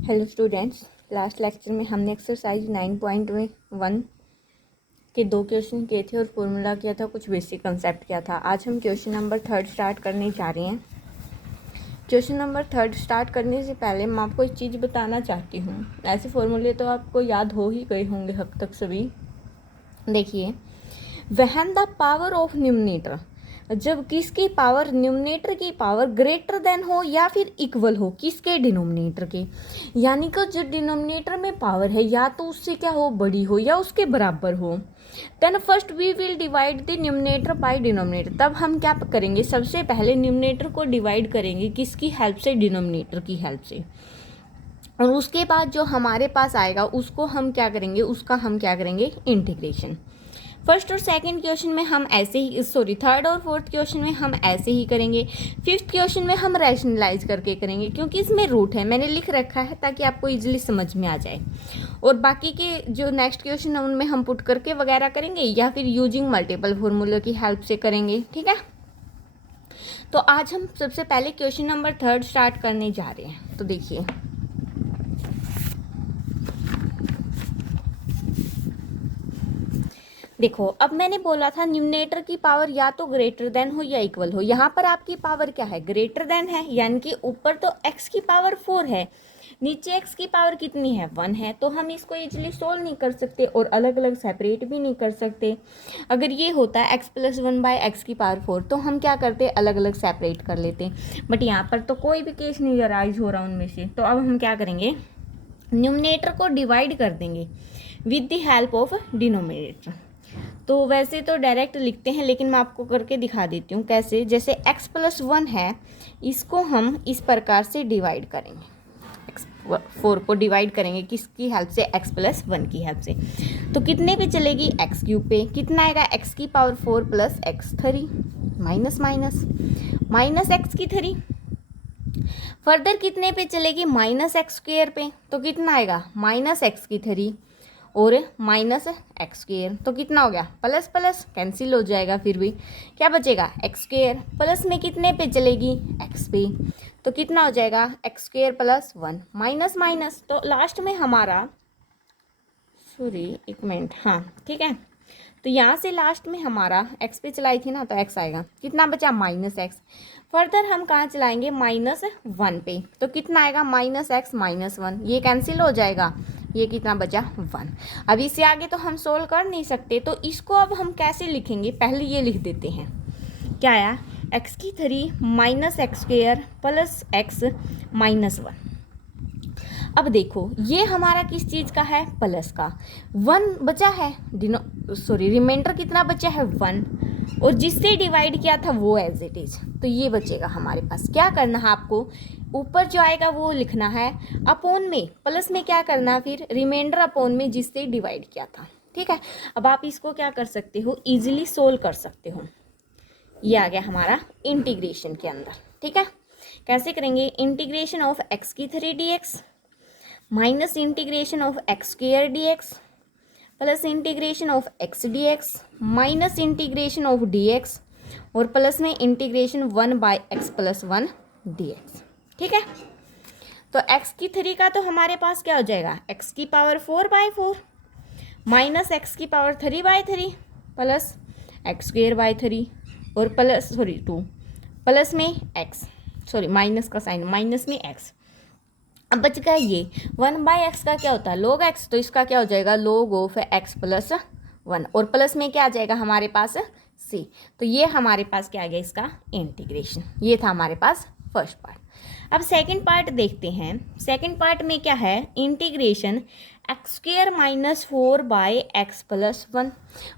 Hello students, last lecture में हमने exercise 9.1 के 2 क्वेश्चन किए थे और फॉर्मूला किया था, कुछ बेसिक कंसेप्ट किया था। आज हम क्वेश्चन नंबर 3 स्टार्ट करने जा रहे हैं। क्वेश्चन नंबर 3 स्टार्ट करने से पहले मैं आपको एक चीज़ बताना चाहती हूँ। ऐसे फॉर्मूले तो आपको याद हो ही गए होंगे अब तक सभी। देखिए, when the power of numerator, जब किसकी पावर, न्यूमरेटर की पावर ग्रेटर देन हो या फिर इक्वल हो किसके, डिनोमिनेटर के। यानी कि जो डिनोमिनेटर में पावर है या तो उससे क्या हो, बड़ी हो या उसके बराबर हो। Then first we will divide the numerator by denominator. तब हम क्या करेंगे, सबसे पहले न्यूमरेटर को डिवाइड करेंगे किसकी हेल्प से, डिनोमिनेटर की हेल्प से। और उसके बाद जो हमारे पास आएगा उसको हम क्या करेंगे, उसका हम क्या करेंगे, इंटीग्रेशन। फर्स्ट और सेकंड क्वेश्चन में हम ऐसे ही, थर्ड और फोर्थ क्वेश्चन में हम ऐसे ही करेंगे। फिफ्थ क्वेश्चन में हम रैशनलाइज करके करेंगे, क्योंकि इसमें रूट है, मैंने लिख रखा है ताकि आपको इजीली समझ में आ जाए। और बाकी के जो नेक्स्ट क्वेश्चन है उनमें हम पुट करके वगैरह करेंगे या फिर यूजिंग मल्टीपल फॉर्मूले की हेल्प से करेंगे। ठीक है, तो आज हम सबसे पहले क्वेश्चन नंबर 3 स्टार्ट करने जा रहे हैं। तो देखिए, देखो, अब मैंने बोला था न्यूमरेटर की पावर या तो ग्रेटर देन हो या इक्वल हो। यहाँ पर आपकी पावर क्या है, ग्रेटर देन है, यानी कि ऊपर तो x की पावर 4 है, नीचे x की पावर कितनी है, 1 है। तो हम इसको इजीली सोल्व नहीं कर सकते और अलग अलग सेपरेट भी नहीं कर सकते। अगर ये होता है x+1/x की पावर 4 तो हम क्या करते, अलग अलग सेपरेट कर लेते। बट यहाँ पर तो कोई भी केस नहीं अराइज हो रहा उनमें से। तो अब हम क्या करेंगे, न्यूमरेटर को डिवाइड कर देंगे with the help of denominator. तो वैसे तो डायरेक्ट लिखते हैं, लेकिन मैं आपको करके दिखा देती हूँ कैसे। जैसे x+1 है, इसको हम इस प्रकार से डिवाइड करेंगे, x4 को डिवाइड करेंगे किसकी हेल्प से, x+1 की हेल्प से। तो कितने पे चलेगी, x³ पे। कितना आएगा, x की power 4 + x3 minus minus minus x3। Further कितने पे चलेगी, -x² पे। तो कितना आएगा, -x3 और -x²। तो कितना हो गया, प्लस प्लस कैंसिल हो जाएगा, फिर भी क्या बचेगा, x²। प्लस में कितने पे चलेगी, x पे। तो कितना हो जाएगा, x² + 1 माइनस माइनस। तो लास्ट में हमारा, सॉरी एक मिनट, हाँ ठीक है, तो यहाँ से लास्ट में हमारा x पे चलाई थी ना, तो x आएगा। कितना बचा, -x। फर्दर हम कहाँ चलाएंगे, -1 पे। तो कितना आएगा, -x -1, ये कैंसिल हो जाएगा, ये कितना बचा, 1। अब इससे आगे तो हम सोल्व कर नहीं सकते, तो इसको अब हम कैसे लिखेंगे, पहले ये लिख देते हैं। क्या आया, x3 -x² + x -1। अब देखो, ये हमारा किस चीज़ का है, प्लस का। 1 बचा है, रिमाइंडर कितना बचा है, 1। और जिससे डिवाइड किया था वो एज इट इज। तो ये बचेगा हमारे पास। क्या करना है आपको, ऊपर जो आएगा वो लिखना है, अपोन में, प्लस में क्या करना है फिर, रिमाइंडर अपोन में जिससे डिवाइड किया था। ठीक है, अब आप इसको क्या कर सकते हो, इजीली सोल्व कर सकते हो। ये आ गया हमारा इंटीग्रेशन के अंदर। ठीक है, कैसे करेंगे, integration of x3 dx minus integration of x² dx plus integration of x dx minus integration of dx और प्लस में इंटीग्रेशन 1/x+1 dx। ठीक है, तो x3 का तो हमारे पास क्या हो जाएगा, x की पावर 4/4 माइनस x की पावर 3/3 प्लस x²/3 और प्लस 2 प्लस में x, माइनस का साइन, माइनस में x। अब बच गया ये 1/x का क्या होता है, log x। तो इसका क्या हो जाएगा, log ऑफ x+1 और प्लस में क्या आ जाएगा हमारे पास, c। तो ये हमारे पास क्या आ गया, इसका इंटीग्रेशन। ये था हमारे पास फर्स्ट पार्ट। अब सेकंड पार्ट देखते हैं। सेकंड पार्ट में क्या है, integration x² - 4/x+1।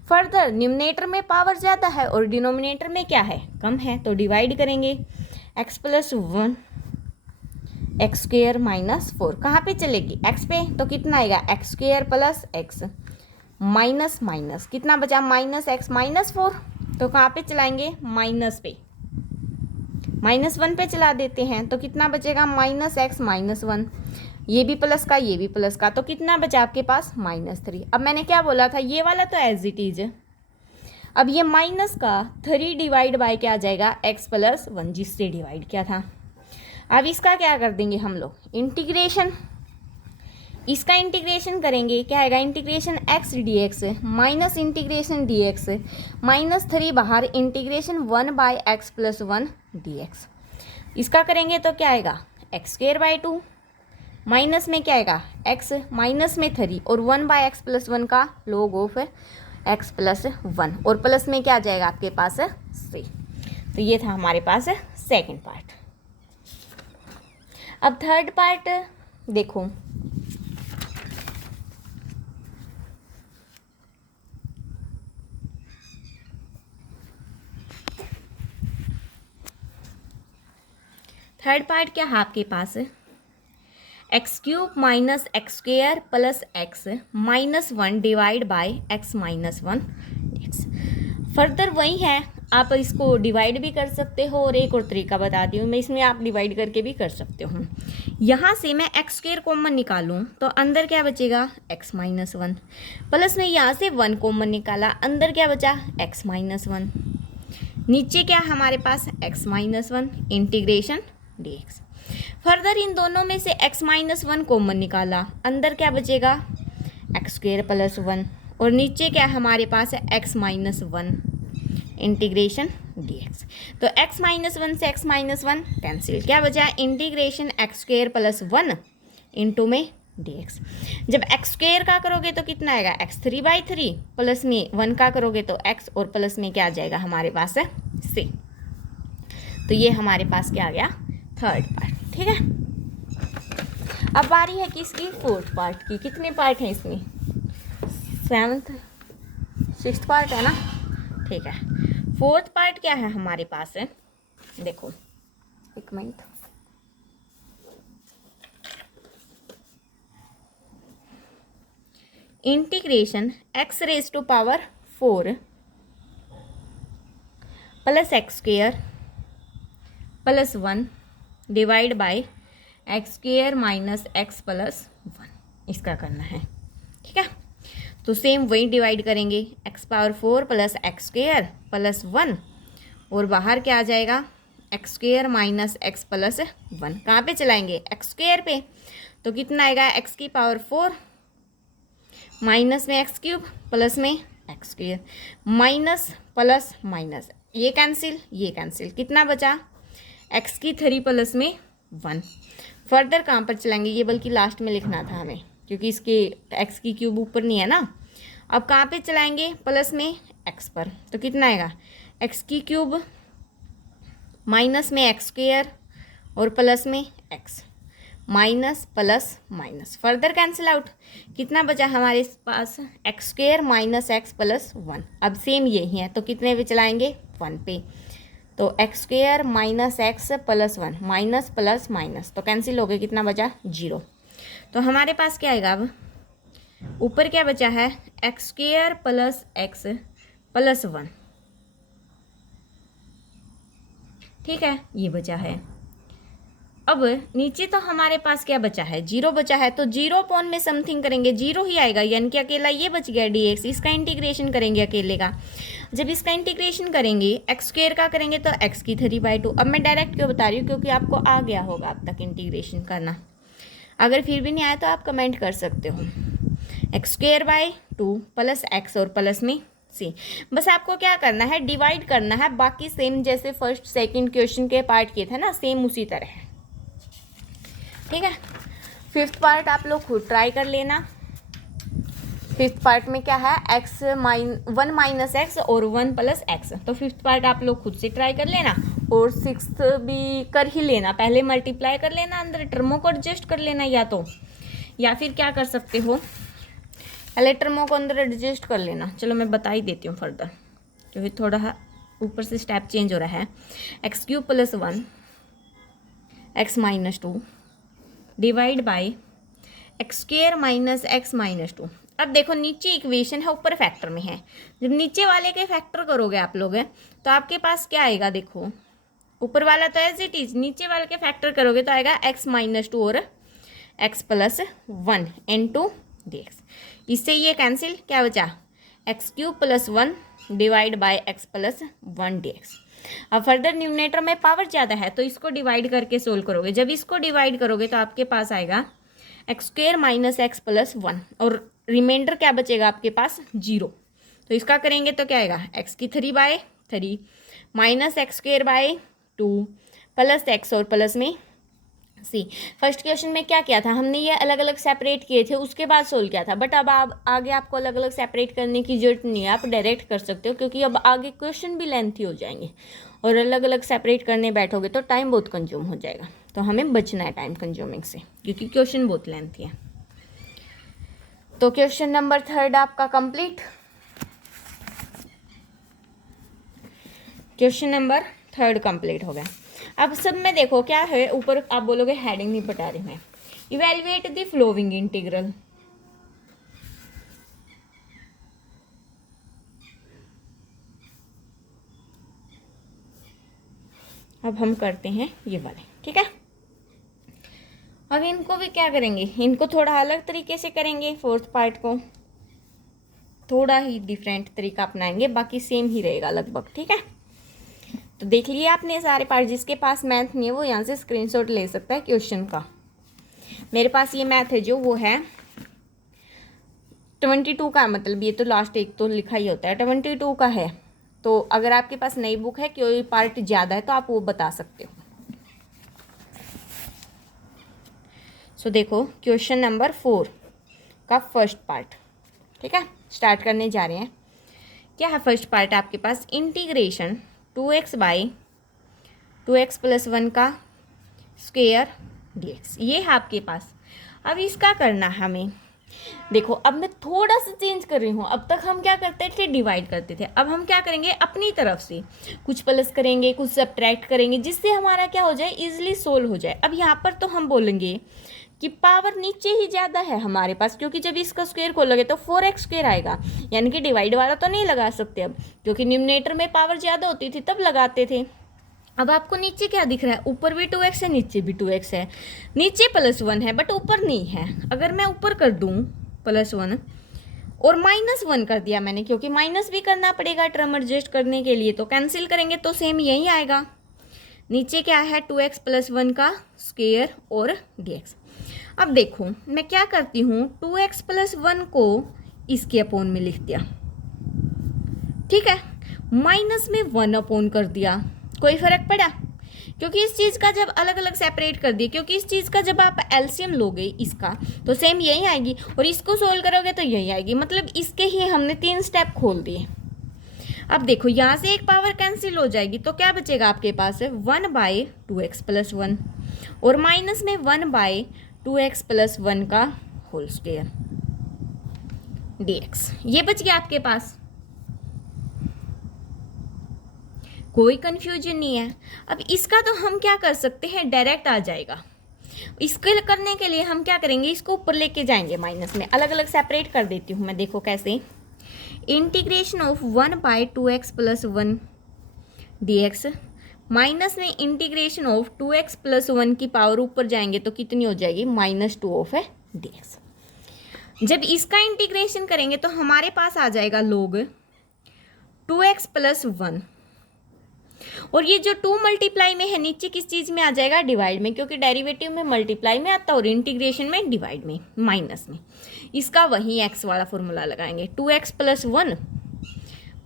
Further numerator में पावर ज़्यादा है और डिनोमिनेटर में क्या है, कम है। तो डिवाइड करेंगे x+1 x² - 4 कहाँ पे चलेगी, x पे। तो कितना आएगा, x² + x माइनस माइनस कितना बचा, -x -4। तो कहाँ पे चलाएंगे, माइनस पे, -1 पे चला देते हैं। तो कितना बचेगा, -x -1। ये भी प्लस का, ये भी प्लस का। तो कितना बचा आपके पास, -3। अब मैंने क्या बोला था, ये वाला तो एज इट इज। अब ये माइनस का 3 डिवाइड बाय क्या आ जाएगा, x+1 जिससे डिवाइड किया था। अब इसका क्या कर देंगे हम लोग, इंटीग्रेशन। इसका इंटीग्रेशन करेंगे, क्या आएगा, integration x dx minus integration dx minus 3 बाहर, इंटीग्रेशन 1/x+1 dx। इसका करेंगे तो क्या आएगा, x²/2 माइनस में क्या आएगा, x माइनस में 3 और 1/x+1 का log ऑफ x+1 और प्लस में क्या आ जाएगा आपके पास c। तो ये था हमारे पास सेकंड पार्ट। अब थर्ड पार्ट देखो, थर्ड पार्ट क्या है आपके पास, x³ minus x² plus x -1 divide by x -1 x। Further वही है, आप इसको डिवाइड भी कर सकते हो और एक और तरीका बताती हूँ मैं, इसमें आप डिवाइड करके भी कर सकते हो। यहाँ से मैं x² कॉमन निकालूँ तो अंदर क्या बचेगा, x -1 प्लस में यहाँ से 1 कॉमन निकाला, अंदर क्या बचा, x -1, नीचे क्या हमारे पास x -1 integration dx। Further in दोनों में से x -1 कॉमन निकाला, अंदर क्या बचेगा, x² प्लस 1 और नीचे क्या हमारे पास है x -1 इंटीग्रेशन dx। तो x -1 से x -1 कैंसिल, क्या बचा, इंटीग्रेशन x² प्लस 1 इंटू में dx। जब x² का करोगे तो कितना आएगा, x3/3 प्लस में 1 का करोगे तो x और प्लस में क्या आ जाएगा हमारे पास है c। तो ये हमारे पास क्या आ गया, थर्ड पार्ट। ठीक है, अब बारी है किसकी, फोर्थ पार्ट की। कितने पार्ट हैं इसमें, 7th 6th पार्ट है ना। ठीक है, फोर्थ पार्ट क्या है हमारे पास है, देखो एक minute, integration x⁴ plus x² plus 1 divide by x² minus x plus 1, इसका करना है। ठीक है, तो सेम वही डिवाइड करेंगे, x⁴ प्लस x² प्लस 1 और बाहर क्या आ जाएगा, x² माइनस x प्लस 1। कहाँ पे चलाएंगे, x² पे, तो कितना आएगा, x⁴ माइनस में x³ प्लस में x² माइनस प्लस माइनस, ये कैंसिल ये कैंसिल, कितना बचा, x³ प्लस में 1। फर्दर कहाँ पर चलाएंगे, ये बल्कि लास्ट में लिखना था हमें, क्योंकि इसके x³ ऊपर नहीं है ना। अब कहाँ पे चलाएंगे, प्लस में x पर, तो कितना आएगा, x³ माइनस में x² और प्लस में x minus plus minus, further cancel out, कितना बचा हमारे पास, x² माइनस x प्लस 1। अब सेम यही है, तो कितने पे चलाएंगे, 1 पे, तो x² minus x plus 1 minus plus minus, तो कैंसिल हो गए, कितना बचा, 0। तो हमारे पास क्या आएगा, अब ऊपर क्या बचा है, x² प्लस x प्लस 1। ठीक है, ये बचा है। अब नीचे तो हमारे पास क्या बचा है, 0 बचा है, तो 0 अपॉन में समथिंग करेंगे, 0 ही आएगा, यानी कि अकेला ये बच गया dx। इसका इंटीग्रेशन करेंगे अकेले का, जब इसका इंटीग्रेशन करेंगे x² का करेंगे तो x⁴/2। अब मैं डायरेक्ट क्यों बता रही हूँ, क्योंकि आपको आ गया होगा अब तक इंटीग्रेशन करना, अगर फिर भी नहीं आया तो आप कमेंट कर सकते हो। x² प्लस x और प्लस में c, बस आपको क्या करना है, डिवाइड करना है, बाकी सेम जैसे फर्स्ट सेकंड क्वेश्चन के पार्ट किए थे ना, सेम उसी तरह है। ठीक है, फिफ्थ पार्ट आप लोग खुद ट्राई कर लेना। फिफ्थ पार्ट में क्या है, 1 माइनस एक्स और 1 प्लस एक्स, तो फिफ्थ पार्ट आप लोग खुद से ट्राई कर लेना और सिक्स्थ भी कर ही लेना, पहले मल्टीप्लाई कर लेना, अंदर टर्मों को एडजस्ट कर लेना, या फिर क्या कर सकते हो, पहले टर्मों को अंदर एडजस्ट कर लेना। चलो मैं बता ही देती हूँ फर्दर, क्योंकि थोड़ा ऊपर से स्टेप चेंज हो रहा है। x³ plus 1 x -2 divide by x² minus x -2। अब देखो नीचे इक्वेशन है, ऊपर फैक्टर में है, जब नीचे वाले के फैक्टर करोगे आप लोग तो आपके पास क्या आएगा, देखो ऊपर वाला तो एज इट इज, नीचे वाले के फैक्टर करोगे तो आएगा x -2 और x प्लस 1 into dx। इससे ये कैंसिल, क्या बचा, x³ plus 1 divide by x plus 1 dx। अब फर्दर न्यूमरेटर में पावर ज़्यादा है तो इसको डिवाइड करके सोल्व करोगे, जब इसको डिवाइड करोगे तो आपके पास आएगा x square minus x plus 1 और रिमाइंडर क्या बचेगा आपके पास 0। तो इसका करेंगे तो क्या आएगा एक्स की 3/3 minus x square by 2 plus x और प्लस में सी। फर्स्ट क्वेश्चन में क्या किया था हमने, ये अलग अलग सेपरेट किए थे उसके बाद सोल्व किया था, बट अब आप आगे आपको अलग अलग सेपरेट करने की जरूरत नहीं है, आप डायरेक्ट कर सकते हो क्योंकि अब आगे क्वेश्चन भी लेंथी हो जाएंगे और अलग अलग सेपरेट करने बैठोगे तो टाइम बहुत कंज्यूम हो जाएगा। तो हमें बचना है टाइम कंज्यूमिंग से क्योंकि क्वेश्चन बहुत लेंथी है। तो क्वेश्चन नंबर 3 आपका कंप्लीट। क्वेश्चन नंबर 3 कंप्लीट हो गया। अब सब में देखो क्या है, ऊपर आप बोलोगे हेडिंग नहीं पटा रही मैं। Evaluate the flowing integral. अब हम करते हैं ये वाले, ठीक है। अब इनको भी क्या करेंगे, इनको थोड़ा अलग तरीके से करेंगे, फोर्थ पार्ट को थोड़ा ही डिफरेंट तरीका अपनाएंगे, बाकी सेम ही रहेगा लगभग, ठीक है। तो देख लिए आपने सारे पार्ट, जिसके पास मैथ नहीं है वो यहाँ से स्क्रीनशॉट ले सकता है क्वेश्चन का। मेरे पास ये मैथ है जो वो है 22 का, मतलब ये तो लास्ट एक तो लिखा ही होता है 22 का है। तो अगर आपके पास नई बुक है कोई पार्ट ज़्यादा है तो आप वो बता सकते हो। सो देखो क्वेश्चन नंबर 4 का फर्स्ट पार्ट, ठीक है, स्टार्ट करने जा रहे हैं। क्या है फर्स्ट पार्ट आपके पास, integration 2x by 2x plus 1 का स्क्वेयर dx, ये है आपके पास। अब इसका करना है हमें, देखो अब मैं थोड़ा सा चेंज कर रही हूँ। अब तक हम क्या करते थे, डिवाइड करते थे, अब हम क्या करेंगे अपनी तरफ से कुछ प्लस करेंगे कुछ सब्ट्रैक्ट करेंगे जिससे हमारा क्या हो जाए, इजीली सोल्व हो जाए। अब यहाँ पर तो हम बोलेंगे कि पावर नीचे ही ज़्यादा है हमारे पास, क्योंकि जब इसका स्क्वायर खोलोगे तो 4x स्क्वायर आएगा, यानी कि डिवाइड वाला तो नहीं लगा सकते अब, क्योंकि न्यूमरेटर में पावर ज़्यादा होती थी तब लगाते थे। अब आपको नीचे क्या दिख रहा है, ऊपर भी 2x है नीचे भी 2x है, नीचे +1 है बट ऊपर नहीं है। अगर मैं ऊपर कर दूँ +1 और -1 कर दिया मैंने, क्योंकि माइनस भी करना पड़ेगा टर्म एडजस्ट करने के लिए, तो कैंसिल करेंगे तो सेम यही आएगा। नीचे क्या है 2x प्लस 1 का स्क्वायर और dx। अब देखो मैं क्या करती हूँ, 2x प्लस 1 को इसके अपोन में लिख दिया, ठीक है, माइनस में 1 अपोन कर दिया, कोई फर्क पड़ा, क्योंकि इस चीज़ का जब अलग अलग सेपरेट कर दिया, क्योंकि इस चीज़ का जब आप एलसीएम लोगे इसका तो सेम यही आएगी और इसको सोल्व करोगे तो यही आएगी, मतलब इसके ही हमने 3 स्टेप खोल दिए। अब देखो यहाँ से एक पावर कैंसिल हो जाएगी तो क्या बचेगा आपके पास, 1/2x प्लस 1 और माइनस में 1/2x प्लस 1 का होल स्क्वायर dx, ये बच गया आपके पास। कोई कंफ्यूजन नहीं है। अब इसका तो हम क्या कर सकते हैं, डायरेक्ट आ जाएगा। इसके करने के लिए हम क्या करेंगे, इसको ऊपर लेके जाएंगे माइनस में, अलग अलग सेपरेट कर देती हूँ मैं, देखो कैसे, integration of 1/2x plus 1 dx minus में इंटीग्रेशन ऑफ 2x प्लस 1 की पावर ऊपर जाएंगे तो कितनी हो जाएगी, -2 ऑफ dx। जब इसका इंटीग्रेशन करेंगे तो हमारे पास आ जाएगा log 2x प्लस 1, और ये जो 2 मल्टीप्लाई में है नीचे किस चीज़ में आ जाएगा, डिवाइड में, क्योंकि डेरिवेटिव में मल्टीप्लाई में आता है और इंटीग्रेशन में डिवाइड में, माइनस में। इसका वही x वाला फॉर्मूला लगाएंगे, 2x प्लस 1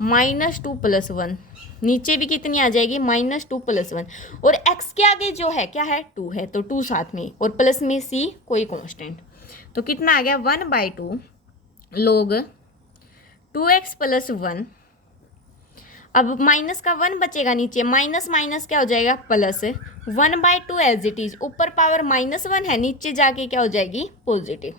-2 प्लस 1, नीचे भी कितनी आ जाएगी, -2 प्लस 1, और x के आगे जो है क्या है, 2 है, तो 2 साथ में, और प्लस में c कोई कॉन्स्टेंट, तो कितना आ गया 1/2 log 2x प्लस 1। अब माइनस का 1 बचेगा नीचे, माइनस माइनस क्या हो जाएगा, प्लस 1/2 एज इट इज, ऊपर पावर -1 है, नीचे जाके क्या हो जाएगी, पॉजिटिव,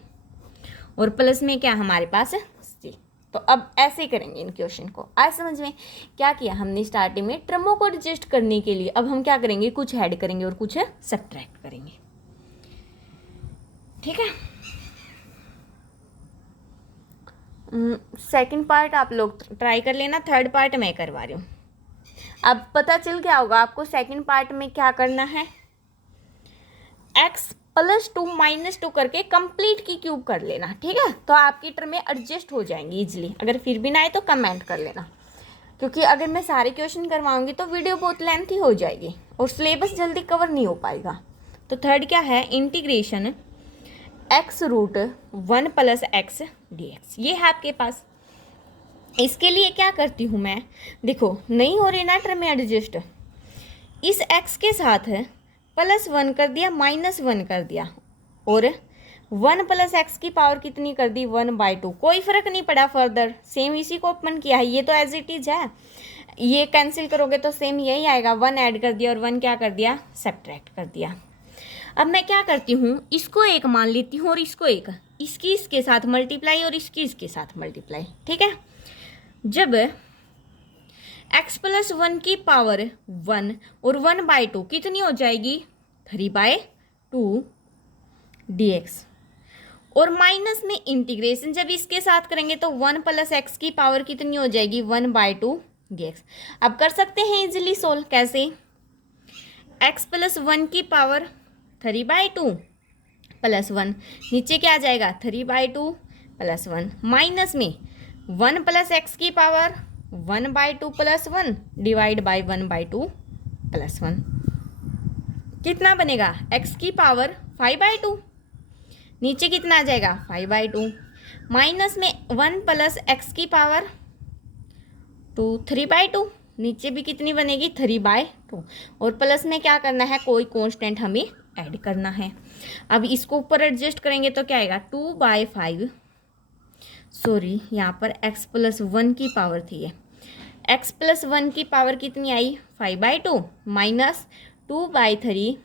और प्लस में क्या हमारे पास है c। तो अब ऐसे करेंगे इन क्वेश्चन को, आज समझ में क्या किया हमने स्टार्टिंग में, टर्मों को एडजस्ट करने के लिए अब हम क्या करेंगे, कुछ ऐड करेंगे और कुछ सब्ट्रैक्ट करेंगे, ठीक है। सेकंड पार्ट आप लोग ट्राई कर लेना, थर्ड पार्ट मैं करवा रही हूँ। अब पता चल गया होगा आपको सेकंड पार्ट में क्या करना है, x प्लस 2 -2 करके कंप्लीट की क्यूब कर लेना, ठीक है, तो आपकी टर्म में एडजस्ट हो जाएंगी इजीली। अगर फिर भी ना आए तो कमेंट कर लेना, क्योंकि अगर मैं सारे क्वेश्चन करवाऊंगी तो वीडियो बहुत लेंथी हो जाएगी और सिलेबस जल्दी कवर नहीं हो पाएगा। तो थर्ड क्या है, integration X root 1 plus X D X, ये है आपके पास। इसके लिए क्या करती हूँ मैं, देखो नहीं हो रही ना टर्म में एडजस्ट, इस x के साथ +1 कर दिया, -1 कर दिया, और 1 प्लस एक्स की पावर कितनी कर दी, 1/2। कोई फर्क नहीं पड़ा, फर्दर सेम इसी को ओपन किया है, ये तो एज इट इज है, ये कैंसिल करोगे तो सेम यही आएगा, 1 ऐड कर दिया और 1 क्या कर दिया, सब्ट्रैक्ट कर दिया। अब मैं क्या करती हूँ, इसको एक मान लेती हूँ और इसको एक, इसकी इसके साथ मल्टीप्लाई और इसकी इसके साथ मल्टीप्लाई, ठीक है। जब x + 1 की पावर 1 और 1/2 कितनी हो जाएगी, 3/2 dx, और माइनस में इंटीग्रेशन जब इसके साथ करेंगे तो 1 + x की पावर कितनी हो जाएगी, 1/2 dx। अब कर सकते हैं इजीली सोल्व, कैसे, x + 1 की पावर 3/2 + 1, नीचे क्या आ जाएगा, 3/2 + 1, माइनस में 1 + x की पावर 1/2 + 1 डिवाइड बाई 1/2 + 1, कितना बनेगा, x की पावर 5/2, नीचे कितना आ जाएगा, 5/2, माइनस में 1 + x की पावर 2, 3/2, नीचे भी कितनी बनेगी, 3/2, और प्लस में क्या करना है, कोई कांस्टेंट हमें ऐड करना है। अब इसको ऊपर एडजस्ट करेंगे तो क्या आएगा, 2/5, सॉरी यहाँ पर x + 1 की पावर थी, ये x + 1 की पावर कितनी आई, 5/2, माइनस 2/3,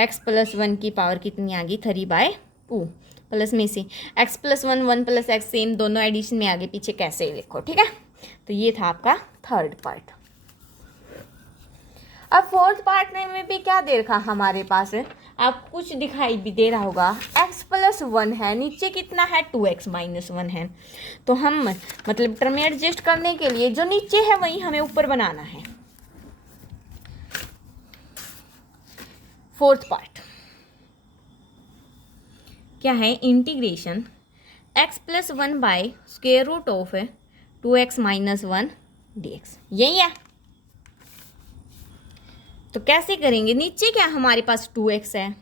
x + 1 की पावर कितनी आ गई, 3/2, प्लस में से x + 1 1 + x सेम, दोनों एडिशन में आगे पीछे कैसे लिखो, ठीक है। तो ये था आपका थर्ड पार्ट। अब फोर्थ पार्ट में भी क्या दे रखा हमारे पास, आप कुछ दिखाई भी दे रहा होगा, x + 1 है, नीचे कितना है, 2x - 1 है, तो हम मतलब टर्म में एडजस्ट करने के लिए जो नीचे है वही हमें ऊपर बनाना है। फोर्थ पार्ट क्या है, integration x + 1 bye √2x - 1 dx, यही है। तो कैसे करेंगे, नीचे क्या हमारे पास 2x है,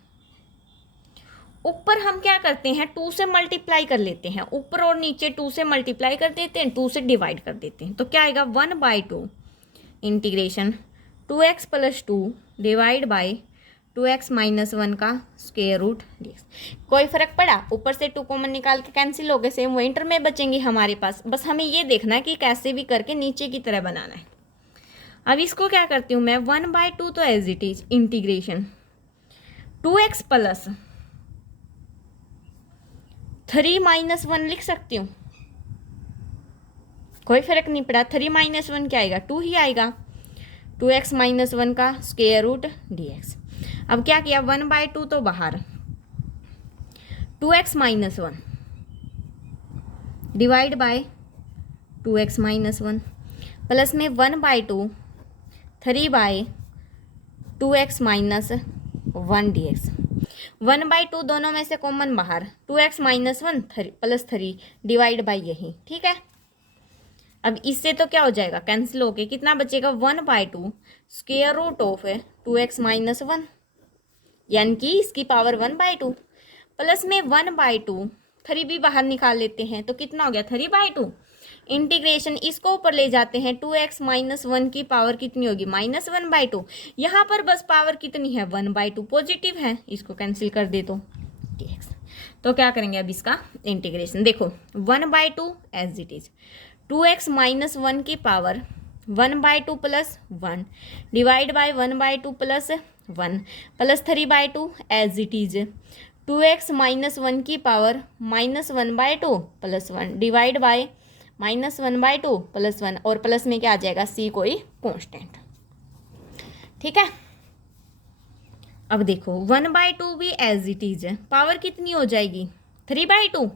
ऊपर हम क्या करते हैं, 2 से मल्टीप्लाई कर लेते हैं, ऊपर और नीचे 2 से मल्टीप्लाई कर देते हैं, 2 से डिवाइड कर देते हैं, तो क्या आएगा, 1/2 integration 2x + 2 divide by 2x - 1 का √ dx। कोई फर्क पड़ा, ऊपर से 2 कॉमन निकाल के कैंसिल हो गए, सेम वही टर्म में बचेंगे हमारे पास, बस हमें ये देखना है कि कैसे भी करके नीचे की तरह बनाना है। अब इसको क्या करती हूँ मैं, 1/2 तो as it is, integration 2x + 3 - 1 लिख सकती हूँ, कोई फर्क नहीं पड़ा, 3 - 1 क्या आएगा, 2 ही आएगा, 2x - 1 का √ dx। अब क्या किया, 1/2 तो बाहर, 2x - 1 divide by 2x - 1 plus में 1/2 3/2x - 1 dx, 1/2 दोनों में से कॉमन बाहर, 2x - 1 + 3 डिवाइड बाई यही, ठीक है। अब इससे तो क्या हो जाएगा, कैंसिल होके कितना बचेगा, 1/2 √2 2x - 1, यानी कि इसकी पावर 1/2, प्लस में 1/2, 3 भी बाहर निकाल लेते हैं तो कितना हो गया, 3/2, इंटीग्रेशन इसको ऊपर ले जाते हैं, 2x - 1 की पावर कितनी होगी, -1/2, यहाँ पर बस पावर कितनी है, 1/2 पॉजिटिव है, इसको कैंसिल कर दे तो dx। तो क्या करेंगे अब इसका इंटीग्रेशन, देखो 1/2 एज इट इज, 2x - 1 की power 1/2 + 1 divide by 1/2 + 1 plus 3/2 as it is, 2x - 1 की पावर -1/2 + 1 डिवाइड बाई -1/2 + 1, और प्लस में क्या आ जाएगा, c कोई कांस्टेंट, ठीक है। अब देखो 1/2 भी एज इट इज है, पावर कितनी हो जाएगी, 3/2,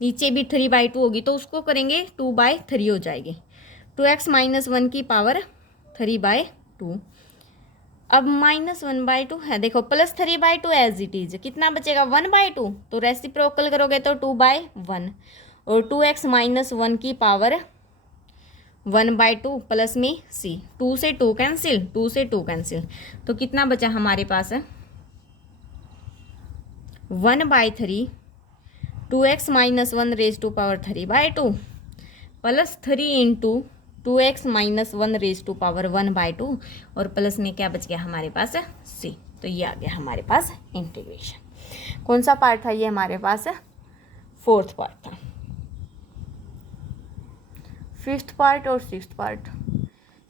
नीचे भी 3/2 होगी तो उसको करेंगे 2/3 हो जाएगी, 2x - 1 की पावर 3/2, अब -1/2 है, देखो प्लस 3/2 एज इट इज, कितना बचेगा, 1/2, तो रेसिप्रोकल करोगे तो 2/1, और 2x - 1 की पावर 1/2 प्लस में c, 2 से 2 कैंसिल, 2 से 2 कैंसिल, तो कितना बचा हमारे पास है, 1/3 2x minus 1 raise to power 3/2 plus 3 into 2x minus 1 raise to power 1/2 और प्लस में क्या बच गया हमारे पास c। तो ये आ गया हमारे पास इंटीग्रेशन। कौन सा पार्ट था ये हमारे पास? फोर्थ पार्ट था। फिफ्थ पार्ट और सिक्स्थ पार्ट।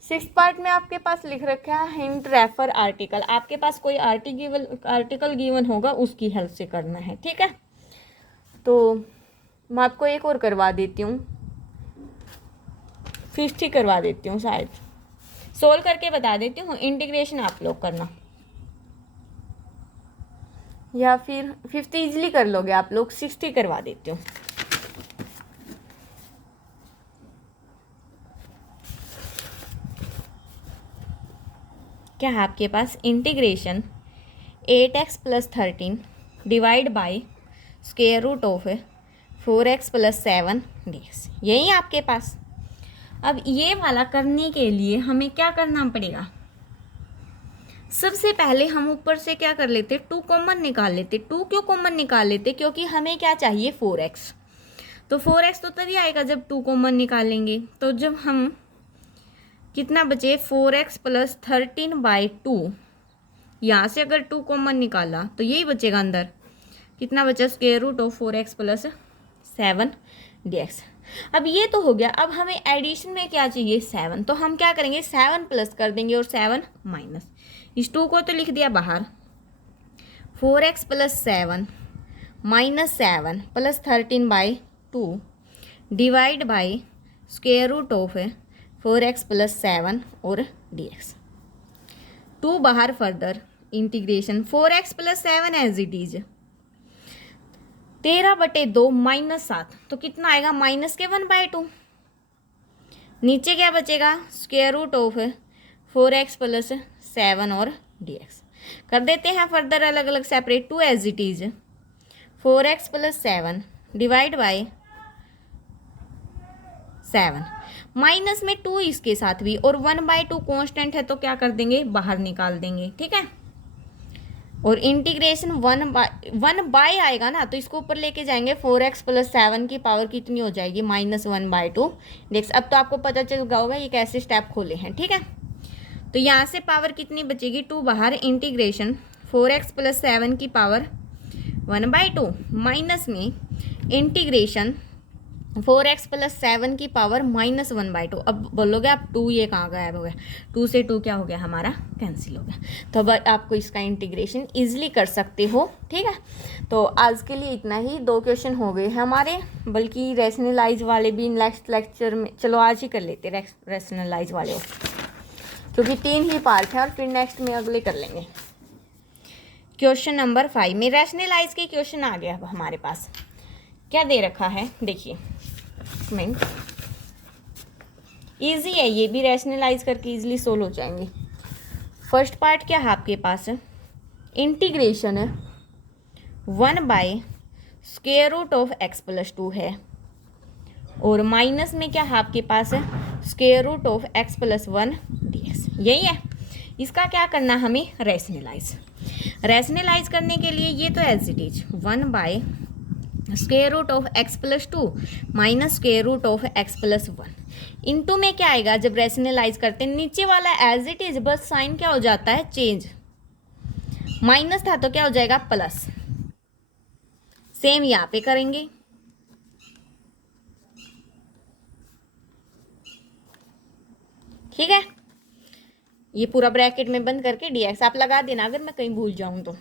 सिक्स्थ पार्ट में आपके पास लिख रखा है हिंट रेफर आर्टिकल। आपके पास कोई आर्टिकल गिवन होगा उसकी हेल्प से करना है, ठीक है। तो मैं आपको एक और करवा देती हूँ, फिफ्थ ही करवा देती हूँ, शायद सोल्व करके बता देती हूँ। इंटीग्रेशन आप लोग करना, या फिर फिफ्थ इजीली कर लोगे आप लोग, सिक्स्थ ही करवा देती हूँ। क्या है आपके पास? Integration 8x + 13 divide by square root of 4x + 7 dx, यही आपके पास। अब ये वाला करने के लिए हमें क्या करना पड़ेगा? सबसे पहले हम ऊपर से क्या कर लेते, 2 कॉमन निकाल लेते। 2 क्यों कॉमन निकाल लेते? क्योंकि हमें क्या चाहिए? 4x। तो 4x तो तभी आएगा जब 2 कॉमन निकालेंगे। तो जब हम कितना बचे? 4x + 13/2, यहाँ से अगर 2 कॉमन निकाला तो यही बचेगा अंदर। कितना बचा? Square root of 4x + 7 dx। अब ये तो हो गया। अब हमें एडिशन में क्या चाहिए? 7। तो हम क्या करेंगे? 7 प्लस कर देंगे और 7 माइनस। इस 2 को तो लिख दिया बाहर। 4x + 7 minus 7 plus 13/2 divide by square root of 4x + 7 और dx। 2 बाहर, further integration 4x + 7 as it is 13/2 minus 7, तो कितना आएगा? माइनस के 1/2। नीचे क्या बचेगा? स्क्वायर रूट ऑफ 4x + 7 और dx। कर देते हैं फर्दर अलग अलग separate. 2 as it is 4x + 7 divide by 7, minus में 2 इसके साथ भी, और 1/2 कांस्टेंट है तो क्या कर देंगे? बाहर निकाल देंगे, ठीक है। और इंटीग्रेशन 1 आएगा ना, तो इसको ऊपर लेके जाएंगे। 4x + 7 की पावर कितनी हो जाएगी? -1/2 dx। अब तो आपको पता चल गया होगा ये कैसे स्टेप खोले हैं, ठीक है। तो यहाँ से पावर कितनी बचेगी? 2 बाहर, इंटीग्रेशन 4x + 7 की पावर 1/2 माइनस में इंटीग्रेशन 4x + 7 की पावर -1/2। अब बोलोगे आप 2 ये कहाँ गायब हो गया? 2 से 2 क्या हो गया? हमारा कैंसिल हो गया। तो अब आपको इसका इंटीग्रेशन इजीली कर सकते हो, ठीक है। तो आज के लिए इतना ही। 2 क्वेश्चन हो गए हमारे, बल्कि रैशनलाइज वाले भी नेक्स्ट लेक्चर में, चलो आज ही कर लेते रैशनलाइज वाले, क्योंकि 3 ही पार्ट है और फिर नेक्स्ट में अगले कर लेंगे। क्वेश्चन नंबर 5 में रैशनलाइज के क्वेश्चन आ गया। अब हमारे पास क्या दे रखा है देखिए, मिनट। ईजी है ये भी, रैशनलाइज करके इजीली सोल्व हो जाएंगे। फर्स्ट पार्ट क्या है आपके पास? Integration one by square root of x + 2 है, और माइनस में क्या है आपके पास? Square root of x + 1 dx, यही है। इसका क्या करना हमें? रैशनलाइज करने के लिए ये तो as it is one by square root of x + 2 minus square root of x + 1 into में क्या आएगा? जब रैशनलाइज करते हैं नीचे वाला एज इट इज, बस साइन क्या हो जाता है? चेंज। माइनस था तो क्या हो जाएगा? प्लस। सेम यहाँ पे करेंगे, ठीक है। ये पूरा ब्रैकेट में बंद करके dx आप लगा देना अगर मैं कहीं भूल जाऊं तो।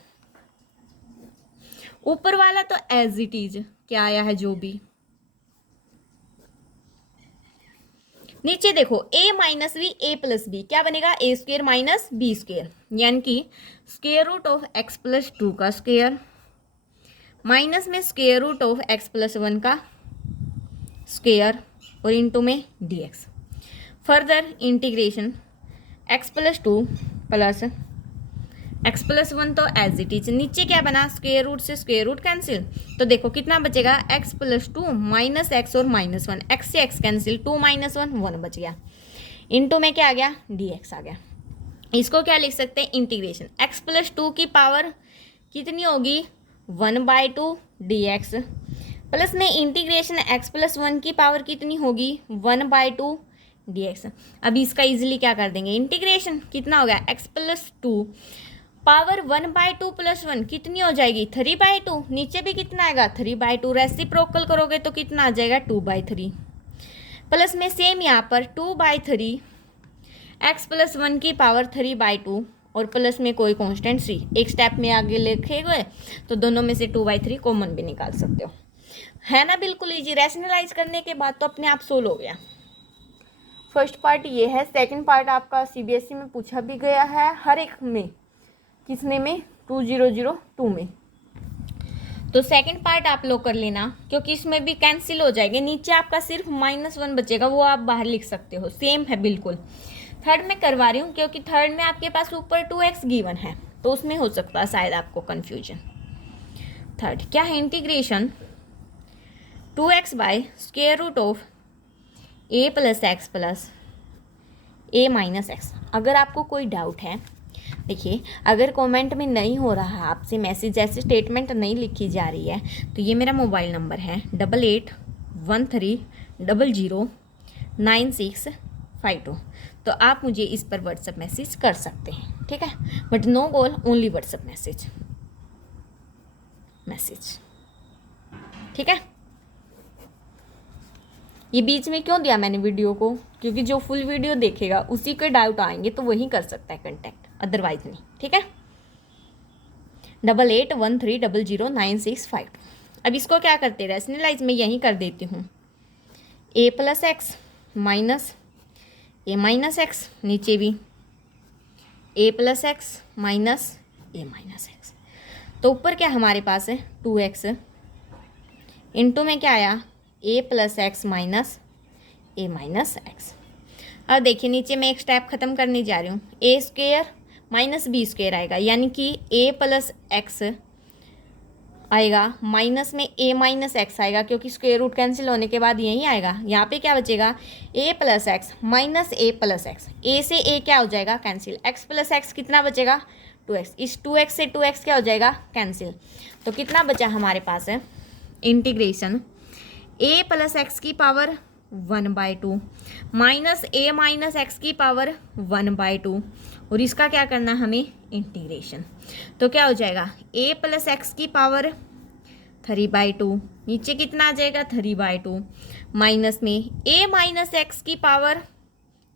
ऊपर वाला तो एज इट इज क्या आया है जो भी। नीचे देखो a - b a + b क्या बनेगा? a² - b², यानी कि स्क्वायर रूट ऑफ x + 2 का स्क्वायर माइनस में स्क्वायर रूट ऑफ x + 1 का स्क्वायर और इंटू में dx। Further integration x + 2 plus x + 1 तो एज इट इज। नीचे क्या बना? स्क्वायर रूट से स्क्वायर रूट कैंसिल, तो देखो कितना बचेगा? x + 2 माइनस x और -1, x से x कैंसिल, 2 - 1 1 बच गया। इंटू में क्या आ गया? dx आ गया। इसको क्या लिख सकते हैं? इंटीग्रेशन x + 2 की पावर कितनी होगी? 1/2 dx प्लस में इंटीग्रेशन x प्लस 1 की पावर कितनी होगी 1/2 dx। अब इसका इजीली क्या कर देंगे इंटीग्रेशन, कितना हो गया x प्लस 2 पावर 1/2 प्लस 1 कितनी हो जाएगी 3/2, नीचे भी कितना आएगा 3/2, रेसिप्रोकल करोगे तो कितना आ जाएगा 2/3 प्लस में सेम यहाँ पर 2/3 x प्लस 1 की पावर 3/2 और प्लस में कोई कांस्टेंट c, एक स्टेप में आगे लिखे गए तो दोनों में से 2/3 कॉमन भी निकाल सकते हो, है ना। बिल्कुल इजी, रैशनलाइज करने के बाद तो अपने आप सोल्व हो गया। फर्स्ट पार्ट ये है। सेकंड पार्ट आपका सीबीएसई में पूछा भी गया है हर एक में, किसने में 2002 में। तो सेकंड पार्ट आप लोग कर लेना क्योंकि इसमें भी कैंसिल हो जाएंगे, नीचे आपका सिर्फ -1 बचेगा, वो आप बाहर लिख सकते हो, सेम है बिल्कुल। थर्ड में करवा रही हूँ क्योंकि थर्ड में आपके पास ऊपर 2x गिवन है तो उसमें हो सकता है शायद आपको कन्फ्यूजन। थर्ड क्या है integration 2x by square root of a plus x plus a minus x। अगर आपको कोई डाउट है, देखिए अगर कमेंट में नहीं हो रहा है आपसे मैसेज, ऐसे स्टेटमेंट नहीं लिखी जा रही है तो ये मेरा मोबाइल नंबर है 8813009652, तो आप मुझे इस पर व्हाट्सएप मैसेज कर सकते हैं, ठीक है। But no call, only WhatsApp message, ठीक है। ये बीच में क्यों दिया मैंने वीडियो को, क्योंकि जो फुल वीडियो देखेगा उसी के डाउट आएंगे तो वही कर सकता है कांटेक्ट, अदरवाइज नहीं, ठीक है। 8813009652। अब इसको क्या करते हैं रैशनलाइज में यहीं कर देती हूँ, a plus x minus a minus x, नीचे भी a plus x minus a minus x, तो ऊपर क्या हमारे पास है 2x इंटू में क्या आया a plus x minus a minus x. अब देखिए नीचे मैं एक स्टेप खत्म करने जा रही हूँ, a square minus B square आएगा, यानी कि a प्लस एक्स आएगा माइनस में a माइनस एक्स आएगा, क्योंकि स्क्वेयर रूट कैंसिल होने के बाद यही आएगा। यहाँ पे क्या बचेगा a plus x minus a plus x, a से a क्या हो जाएगा कैंसिल, x प्लस एक्स कितना बचेगा 2x, इस 2x से 2x क्या हो जाएगा कैंसिल, तो कितना बचा हमारे पास है इंटीग्रेशन a प्लस एक्स की power 1/2 minus a minus x की पावर 1/2, और इसका क्या करना हमें इंटीग्रेशन, तो क्या हो जाएगा a प्लस एक्स की पावर 3/2, नीचे कितना आ जाएगा 3/2 माइनस में a माइनस एक्स की पावर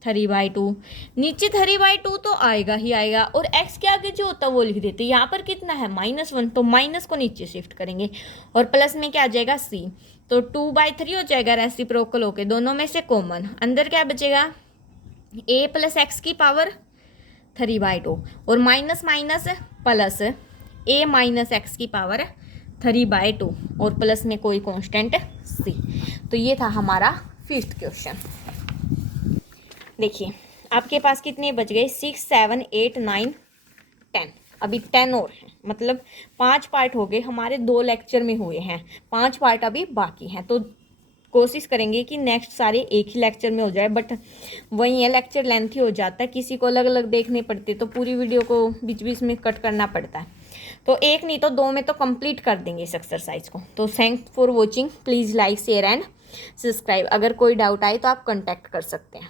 3/2, नीचे 3/2 तो आएगा ही आएगा, और x के आगे जो होता है वो लिख देते हैं। यहाँ पर कितना है -1, तो माइनस को नीचे शिफ्ट करेंगे और प्लस में क्या आ जाएगा c, तो 2/3 हो जाएगा रेसिप्रोकल होके, दोनों में से कॉमन, अंदर क्या बचेगा a प्लस एक्स की पावर 3/2 और minus minus plus a minus x की पावर 3/2 और प्लस में कोई कांस्टेंट c। तो ये था हमारा फिफ्थ क्वेश्चन। देखिए आपके पास कितने बच गए 6, 7, 8, 9, 10, अभी 10 और हैं, मतलब 5 पार्ट हो गए हमारे, 2 लेक्चर में हुए हैं, 5 पार्ट अभी बाकी हैं। तो कोशिश करेंगे कि नेक्स्ट सारे एक ही लेक्चर में हो जाए, बट वही है लेक्चर लेंथी हो जाता है, किसी को अलग अलग देखने पड़ते तो पूरी वीडियो को बीच बीच में कट करना पड़ता है, तो एक नहीं तो 2 में तो कंप्लीट कर देंगे इस एक्सरसाइज को। तो thanks for watching, please like share and subscribe. अगर कोई डाउट आए तो आप कॉन्टैक्ट कर सकते हैं।